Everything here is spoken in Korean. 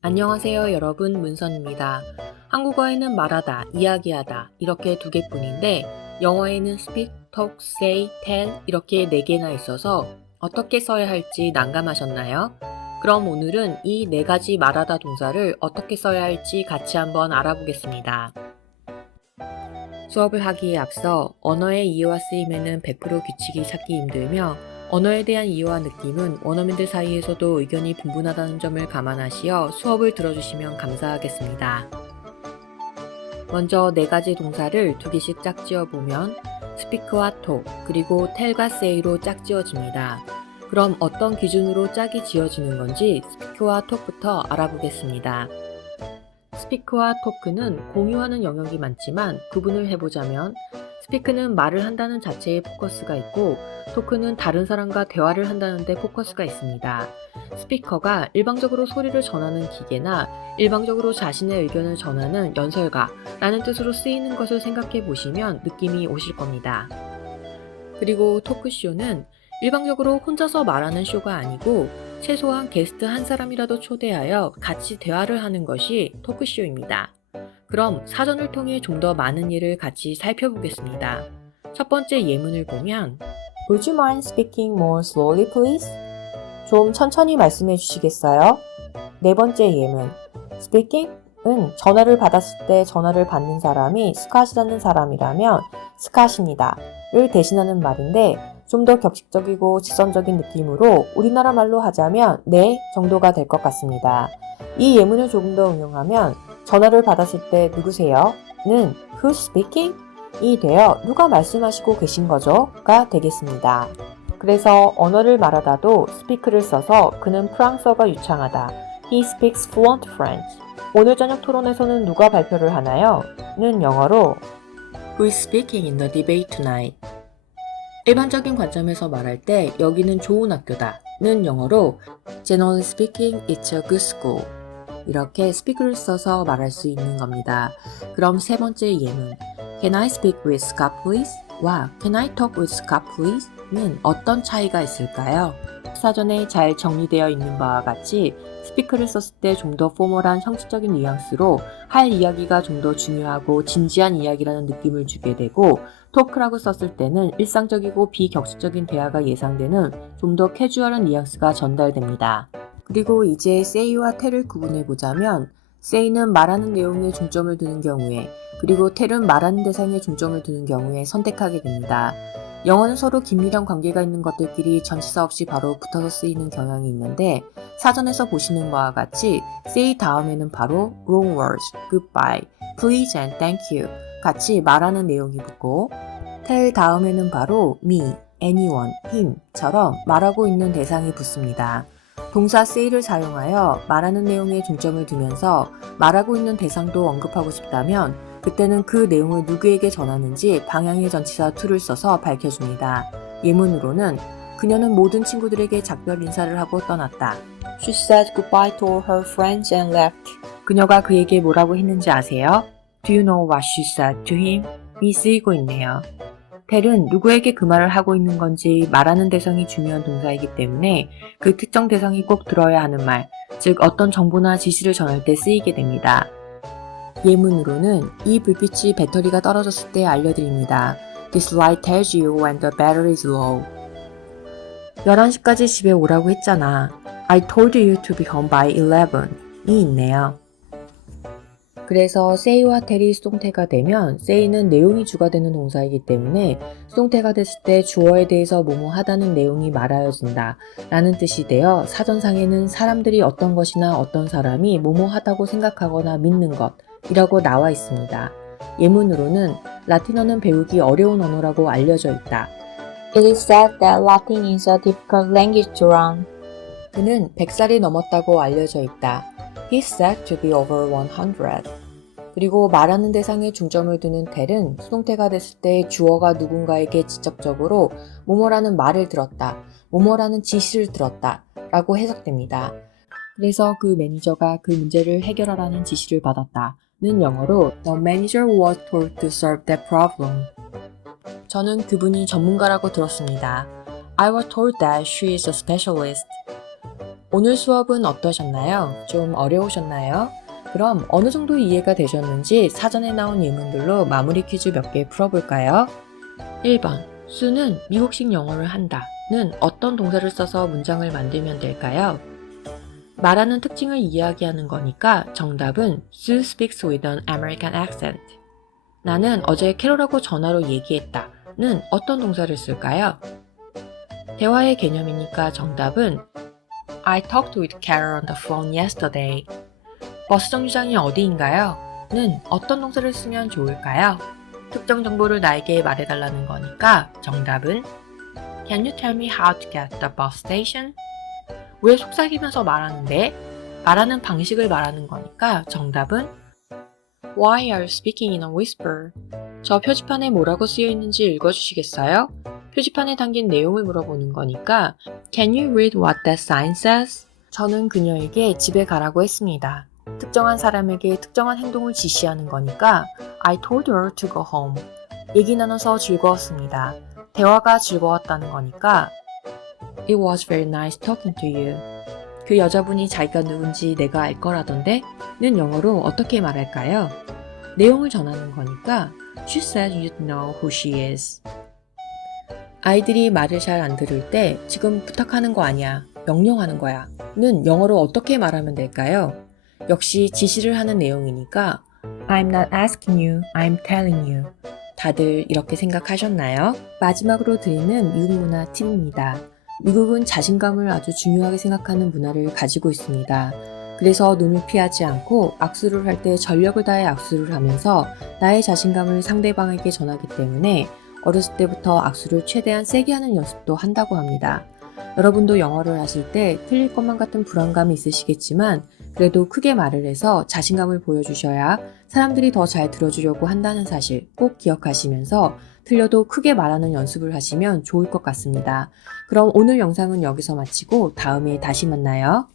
안녕하세요, 여러분. 문선입니다. 한국어에는 말하다, 이야기하다 이렇게 두 개뿐인데 영어에는 speak, talk, say, tell 이렇게 네 개나 있어서 어떻게 써야 할지 난감하셨나요? 그럼 오늘은 이 네 가지 말하다 동사를 어떻게 써야 할지 같이 한번 알아보겠습니다. 수업을 하기에 앞서 언어의 이해와 쓰임에는 100% 규칙이 찾기 힘들며 언어에 대한 이해와 느낌은 원어민들 사이에서도 의견이 분분하다는 점을 감안하시어 수업을 들어주시면 감사하겠습니다. 먼저 네 가지 동사를 두 개씩 짝지어 보면 speak와 talk 그리고 tell과 say로 짝지어집니다. 그럼 어떤 기준으로 짝이 지어지는 건지 speak와 talk부터 알아보겠습니다. 스피크와 토크는 공유하는 영역이 많지만 구분을 해보자면 스피크는 말을 한다는 자체에 포커스가 있고 토크는 다른 사람과 대화를 한다는 데 포커스가 있습니다. 스피커가 일방적으로 소리를 전하는 기계나 일방적으로 자신의 의견을 전하는 연설가라는 뜻으로 쓰이는 것을 생각해 보시면 느낌이 오실 겁니다. 그리고 토크쇼는 일방적으로 혼자서 말하는 쇼가 아니고 최소한 게스트 한 사람이라도 초대하여 같이 대화를 하는 것이 토크쇼입니다. 그럼 사전을 통해 좀 더 많은 예를 같이 살펴보겠습니다. 첫 번째 예문을 보면 Would you mind speaking more slowly, please? 좀 천천히 말씀해 주시겠어요? 네 번째 예문. Speaking은 전화를 받았을 때 전화를 받는 사람이 스캇이라는 사람이라면 스캇입니다를 대신하는 말인데 좀 더 격식적이고 직선적인 느낌으로 우리나라 말로 하자면 네 정도가 될 것 같습니다. 이 예문을 조금 더 응용하면 전화를 받았을 때 누구세요? 는 Who's speaking? 이 되어 누가 말씀하시고 계신 거죠? 가 되겠습니다. 그래서 언어를 말하다도 speak를 써서 그는 프랑스어가 유창하다. He speaks fluent French. 오늘 저녁 토론에서는 누가 발표를 하나요? 는 영어로 Who is speaking in the debate tonight? 일반적인 관점에서 말할 때 여기는 좋은 학교다 는 영어로 Generally speaking, it's a good school. 이렇게 speak를 써서 말할 수 있는 겁니다. 그럼 세 번째 예문 Can I speak with Scott please? 와 Can I talk with Scott please? 는 어떤 차이가 있을까요? 사전에 잘 정리되어 있는 바와 같이 스피크를 썼을 때 좀 더 포멀한 형식적인 뉘앙스로 할 이야기가 좀 더 중요하고 진지한 이야기라는 느낌을 주게 되고 토크라고 썼을 때는 일상적이고 비격식적인 대화가 예상되는 좀 더 캐주얼한 뉘앙스가 전달됩니다. 그리고 이제 say와 tell을 구분해보자면 say는 말하는 내용에 중점을 두는 경우에 그리고 tell은 말하는 대상에 중점을 두는 경우에 선택하게 됩니다. 영어는 서로 긴밀한 관계가 있는 것들끼리 전치사 없이 바로 붙어서 쓰이는 경향이 있는데 사전에서 보시는 바와 같이 say 다음에는 바로 wrong words, goodbye, please and thank you 같이 말하는 내용이 붙고 tell 다음에는 바로 me, anyone, him처럼 말하고 있는 대상이 붙습니다. 동사 say를 사용하여 말하는 내용에 중점을 두면서 말하고 있는 대상도 언급하고 싶다면 그때는 그 내용을 누구에게 전하는지 방향의 전치사 to를 써서 밝혀줍니다. 예문으로는 그녀는 모든 친구들에게 작별 인사를 하고 떠났다. She said goodbye to all her friends and left. 그녀가 그에게 뭐라고 했는지 아세요? Do you know what she said to him? 이 쓰이고 있네요. tell은 누구에게 그 말을 하고 있는 건지 말하는 대상이 중요한 동사이기 때문에 그 특정 대상이 꼭 들어야 하는 말, 즉 어떤 정보나 지시를 전할 때 쓰이게 됩니다. 예문으로는 이 불빛이 배터리가 떨어졌을 때 알려드립니다. This light tells you when the battery is low. 11시까지 집에 오라고 했잖아. I told you to be home by 11. 이 있네요. 그래서 say와 tell이 수동태가 되면 say는 내용이 주가 되는 동사이기 때문에 수동태가 됐을 때 주어에 대해서 뭐뭐 하다는 내용이 말하여진다 라는 뜻이 되어 사전상에는 사람들이 어떤 것이나 어떤 사람이 뭐뭐 하다고 생각하거나 믿는 것 이라고 나와 있습니다. 예문으로는 라틴어는 배우기 어려운 언어라고 알려져 있다. It is said that Latin is a difficult language to learn. 그는 100살이 넘었다고 알려져 있다. He's said to be over 100. 그리고 말하는 대상에 중점을 두는 tell은 수동태가 됐을 때 주어가 누군가에게 직접적으로 뭐뭐라는 말을 들었다, 뭐뭐라는 지시를 들었다 라고 해석됩니다. 그래서 그 매니저가 그 문제를 해결하라는 지시를 받았다 는 영어로 The manager was told to solve that problem. 저는 그분이 전문가라고 들었습니다. I was told that she is a specialist. 오늘 수업은 어떠셨나요? 좀 어려우셨나요? 그럼 어느 정도 이해가 되셨는지 사전에 나온 예문들로 마무리 퀴즈 몇 개 풀어볼까요? 1번. 수는 미국식 영어를 한다는 어떤 동사를 써서 문장을 만들면 될까요? 말하는 특징을 이야기하는 거니까 정답은 Sue speaks with an American accent. 나는 어제 캐롤하고 전화로 얘기했다는 어떤 동사를 쓸까요? 대화의 개념이니까 정답은 I talked with Carol on the phone yesterday. 버스 정류장이 어디인가요? 는 어떤 동사를 쓰면 좋을까요? 특정 정보를 나에게 말해달라는 거니까 정답은 Can you tell me how to get the bus station? 왜 속삭이면서 말하는데? 말하는 방식을 말하는 거니까 정답은 Why are you speaking in a whisper? 저 표지판에 뭐라고 쓰여 있는지 읽어주시겠어요? 표지판에 담긴 내용을 물어보는 거니까 Can you read what that sign says? 저는 그녀에게 집에 가라고 했습니다. 특정한 사람에게 특정한 행동을 지시하는 거니까 I told her to go home. 얘기 나눠서 즐거웠습니다. 대화가 즐거웠다는 거니까 It was very nice talking to you. 그 여자분이 자기가 누군지 내가 알 거라던데 는 영어로 어떻게 말할까요? 내용을 전하는 거니까 She said you'd know who she is. 아이들이 말을 잘 안 들을 때 지금 부탁하는 거 아니야, 명령하는 거야 는 영어로 어떻게 말하면 될까요? 역시 지시를 하는 내용이니까 I'm not asking you, I'm telling you. 다들 이렇게 생각하셨나요? 마지막으로 드리는 미국 문화 팁입니다. 미국은 자신감을 아주 중요하게 생각하는 문화를 가지고 있습니다. 그래서 눈을 피하지 않고 악수를 할 때 전력을 다해 악수를 하면서 나의 자신감을 상대방에게 전하기 때문에 어렸을 때부터 악수를 최대한 세게 하는 연습도 한다고 합니다. 여러분도 영어를 하실 때 틀릴 것만 같은 불안감이 있으시겠지만 그래도 크게 말을 해서 자신감을 보여주셔야 사람들이 더 잘 들어주려고 한다는 사실 꼭 기억하시면서 틀려도 크게 말하는 연습을 하시면 좋을 것 같습니다. 그럼 오늘 영상은 여기서 마치고 다음에 다시 만나요.